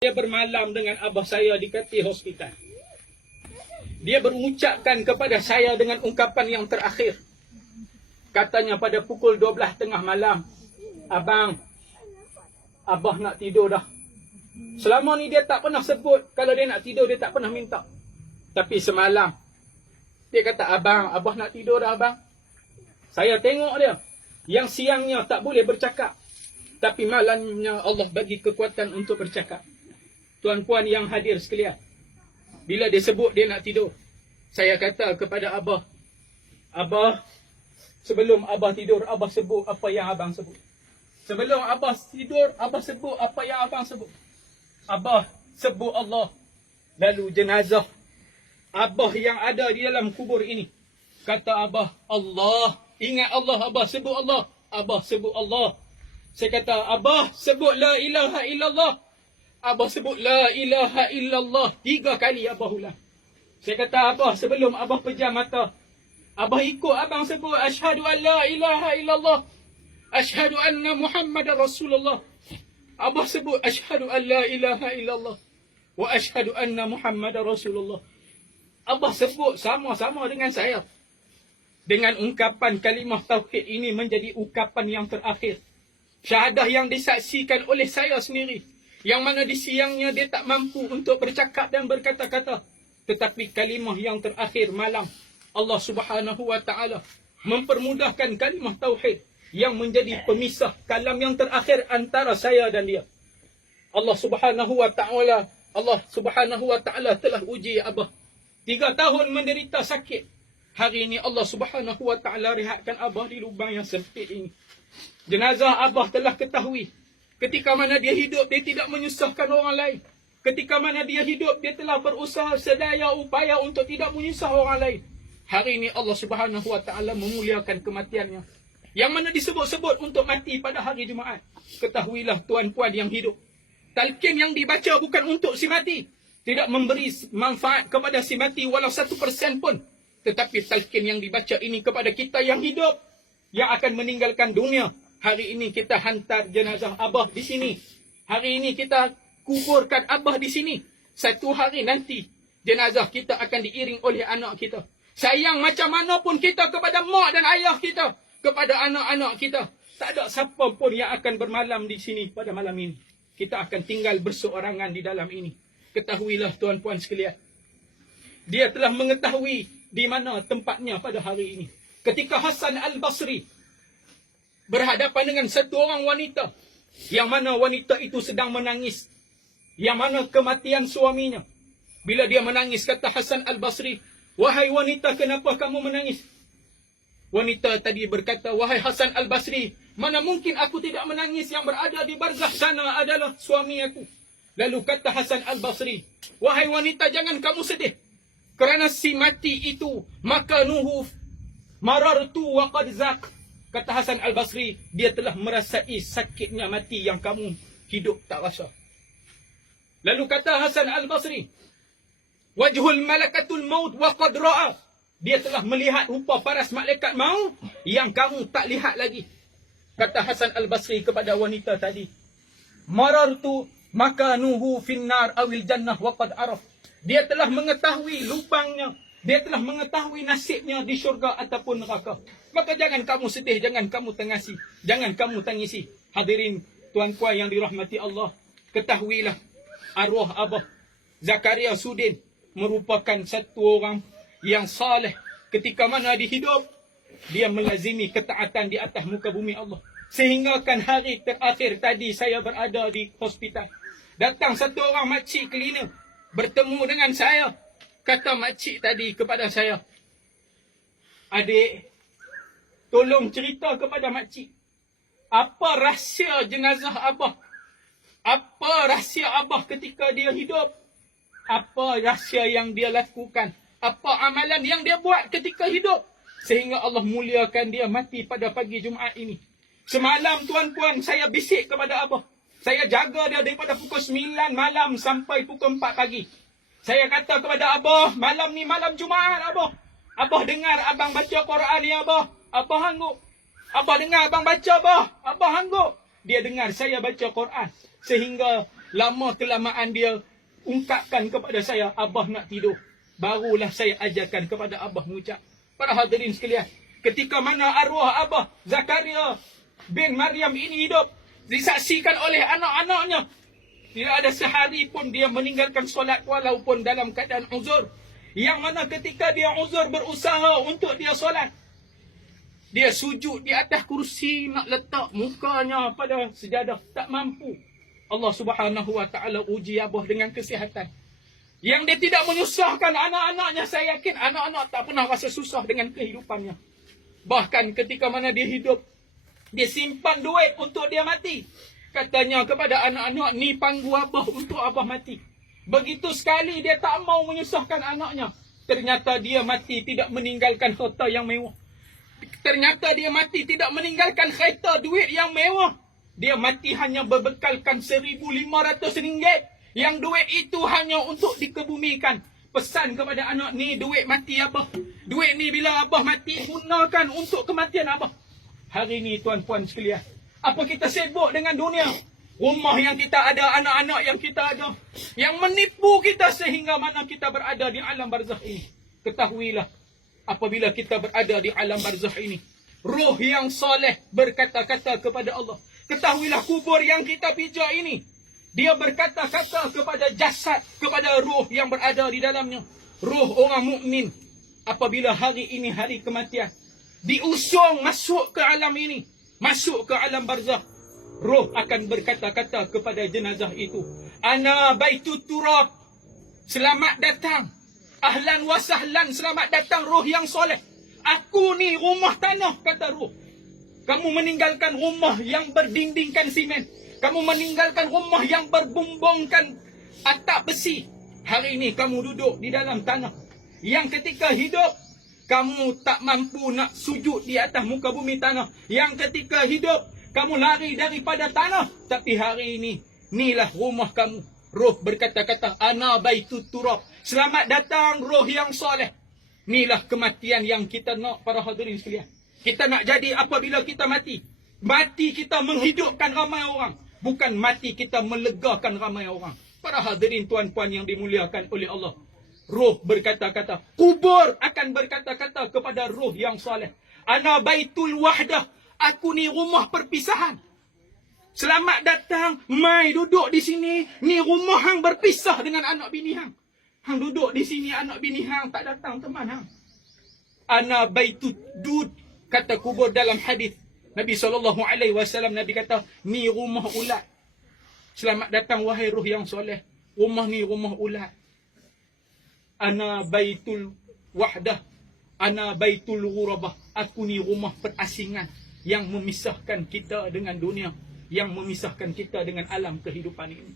Dia bermalam dengan abah saya di kati hospital. Dia berucapkan kepada saya dengan ungkapan yang terakhir. Katanya pada pukul 12 tengah malam, "Abang, abah nak tidur dah." Selama ni dia tak pernah sebut kalau dia nak tidur, dia tak pernah minta. Tapi semalam, dia kata, "Abang, abah nak tidur dah abang." Saya tengok dia. Yang siangnya tak boleh bercakap. Tapi malamnya Allah bagi kekuatan untuk bercakap. Tuan-puan yang hadir sekalian, bila dia sebut dia nak tidur, saya kata kepada abah, "Abah, sebelum abah tidur, abah sebut apa yang abang sebut. Sebelum abah tidur, abah sebut apa yang abang sebut. Abah sebut Allah." Lalu jenazah abah yang ada di dalam kubur ini, kata abah, "Allah, ingat Allah." Abah sebut Allah. Abah sebut Allah. Saya kata, "Abah sebut la ilaha illallah." Abah sebut la ilaha illallah 3 kali abah ulang. Saya kata, "Abah, sebelum abah pejam mata, abah ikut abang sebut asyhadu an la ilaha illallah, asyhadu anna Muhammadar Rasulullah." Abah sebut asyhadu an la ilaha illallah wa asyhadu anna Muhammadar Rasulullah. Abah sebut sama-sama dengan saya. Dengan ungkapan kalimah tauhid ini menjadi ungkapan yang terakhir. Syahadah yang disaksikan oleh saya sendiri. Yang mana di siangnya dia tak mampu untuk bercakap dan berkata-kata. Tetapi kalimah yang terakhir malam, Allah Subhanahu wa ta'ala mempermudahkan kalimah tauhid yang menjadi pemisah kalam yang terakhir antara saya dan dia. Allah Subhanahu wa ta'ala telah uji abah. 3 tahun menderita sakit. Hari ini Allah Subhanahu wa ta'ala rehatkan abah di lubang yang sempit ini. Jenazah abah telah ketahui. Ketika mana dia hidup, dia tidak menyusahkan orang lain. Ketika mana dia hidup, dia telah berusaha sedaya upaya untuk tidak menyusah orang lain. Hari ini Allah Subhanahu wa ta'ala memuliakan kematiannya. Yang mana disebut-sebut untuk mati pada hari Jumaat. Ketahuilah tuan-puan yang hidup, talqin yang dibaca bukan untuk si mati. Tidak memberi manfaat kepada si mati walau 1% pun. Tetapi talqin yang dibaca ini kepada kita yang hidup, yang akan meninggalkan dunia. Hari ini kita hantar jenazah abah di sini. Hari ini kita kuburkan abah di sini. Satu hari nanti, jenazah kita akan diiring oleh anak kita. Sayang macam mana pun kita kepada mak dan ayah kita, kepada anak-anak kita, tak ada siapa pun yang akan bermalam di sini pada malam ini. Kita akan tinggal berseorangan di dalam ini. Ketahuilah tuan-puan sekalian, dia telah mengetahui di mana tempatnya pada hari ini. Ketika Hasan Al-Basri berhadapan dengan satu orang wanita, yang mana wanita itu sedang menangis, yang mana kematian suaminya. Bila dia menangis, kata Hasan Al-Basri, "Wahai wanita, kenapa kamu menangis?" Wanita tadi berkata, "Wahai Hasan Al-Basri, mana mungkin aku tidak menangis, yang berada di barzakh sana adalah suami aku." Lalu kata Hasan Al-Basri, "Wahai wanita, jangan kamu sedih. Kerana si mati itu, maka nuhu marartu wa qad zaq." Kata Hasan Al-Basri, dia telah merasai sakitnya mati yang kamu hidup tak rasa. Lalu kata Hasan Al-Basri, "Wajhul malakatul maut wa qad ra'a." Dia telah melihat rupa paras malaikat maut yang kamu tak lihat lagi. Kata Hasan Al-Basri kepada wanita tadi, "Marartu makanuhu finnar awil jannah wa qad araf." Dia telah mengetahui lubangnya, dia telah mengetahui nasibnya di syurga ataupun neraka. Maka jangan kamu sedih, jangan kamu tangisi, jangan kamu tangisi. Hadirin tuan-puan yang dirahmati Allah, ketahuilah arwah abah Zakaria Sudin merupakan satu orang yang saleh. Ketika mana dihidup, dia melazimi ketaatan di atas muka bumi Allah. Sehingga kan hari terakhir tadi saya berada di hospital, datang satu orang makcik cleaner bertemu dengan saya. Kata makcik tadi kepada saya, "Adik, tolong cerita kepada makcik, apa rahsia jenazah abah? Apa rahsia abah ketika dia hidup? Apa rahsia yang dia lakukan? Apa amalan yang dia buat ketika hidup? Sehingga Allah muliakan dia mati pada pagi Jumaat ini." Semalam tuan-puan saya bisik kepada abah. Saya jaga dia daripada pukul 9 malam sampai pukul 4 pagi. Saya kata kepada abah, malam ni malam Jumaat abah. Abah dengar abang baca Quran ni abah. Abah hangguk. Abah dengar abang baca abah. Abah hangguk. Dia dengar saya baca Quran. Sehingga Lama kelamaan dia ungkapkan kepada saya, Abah nak tidur. Barulah saya ajarkan kepada Abah mengucap. Para hadirin sekalian, ketika mana arwah Abah Zakaria bin Maryam ini hidup, disaksikan oleh anak-anaknya, tidak ada sehari pun dia meninggalkan solat walaupun dalam keadaan uzur. Yang mana ketika dia uzur berusaha untuk dia solat, dia sujud di atas kursi nak letak mukanya pada sejadah, tak mampu. Allah Subhanahu wa taala uji Abah dengan kesihatan. Yang dia tidak menyusahkan anak-anaknya, saya yakin anak-anak tak pernah rasa susah dengan kehidupannya. Bahkan ketika mana dia hidup, dia simpan duit untuk dia mati. Katanya kepada anak-anak, ni panggu Abah untuk Abah mati. Begitu sekali dia tak mau menyusahkan anaknya. Ternyata dia mati tidak meninggalkan harta yang mewah. Ternyata dia mati tidak meninggalkan kereta, duit yang mewah. Dia mati hanya berbekalkan RM1,500. Yang duit itu hanya untuk dikebumikan. Pesan kepada anak, ni duit mati Abah. Duit ni bila Abah mati, gunakan untuk kematian Abah. Hari ni tuan-puan sekalian, apa kita sibuk dengan dunia? Rumah yang kita ada, anak-anak yang kita ada, yang menipu kita sehingga mana kita berada di alam barzakh ini. Ketahuilah, apabila kita berada di alam barzakh ini, roh yang soleh berkata-kata kepada Allah. Ketahuilah kubur yang kita pijak ini, dia berkata-kata kepada jasad, kepada roh yang berada di dalamnya. Roh orang mukmin apabila hari ini hari kematian, diusung masuk ke alam ini, masuk ke alam barzakh, roh akan berkata-kata kepada jenazah itu, ana baitut turab, selamat datang, ahlan wa sahlan, selamat datang roh yang soleh. Aku ni rumah tanah, kata roh. Kamu meninggalkan rumah yang berdindingkan simen. Kamu meninggalkan rumah yang berbumbungkan atap besi. Hari ini kamu duduk di dalam tanah yang ketika hidup kamu tak mampu nak sujud di atas muka bumi tanah. Yang ketika hidup kamu lari daripada tanah. Tapi hari ini, inilah rumah kamu. Roh berkata-kata, ana baitut turab. Selamat datang roh yang soleh. Inilah kematian yang kita nak, para hadirin sekalian. Kita nak jadi apabila kita mati. Mati kita menghidupkan ramai orang. Bukan mati kita melegakan ramai orang. Para hadirin tuan-puan yang dimuliakan oleh Allah. Roh berkata-kata. Kubur akan berkata-kata kepada roh yang soleh. Ana baitul wahdah. Aku ni rumah perpisahan. Selamat datang. Mai duduk di sini. Ni rumah hang berpisah dengan anak bini hang. Hang duduk di sini, anak bini hang tak datang teman hang. Ana baitud dud. Kata kubur dalam hadis Nabi SAW, Nabi kata, ni rumah ulat. Selamat datang wahai roh yang soleh. Rumah ni rumah ulat. Ana baitul wahdah. Ana baitul ghurabah. Aku ni rumah perasingan yang memisahkan kita dengan dunia, yang memisahkan kita dengan alam kehidupan ini.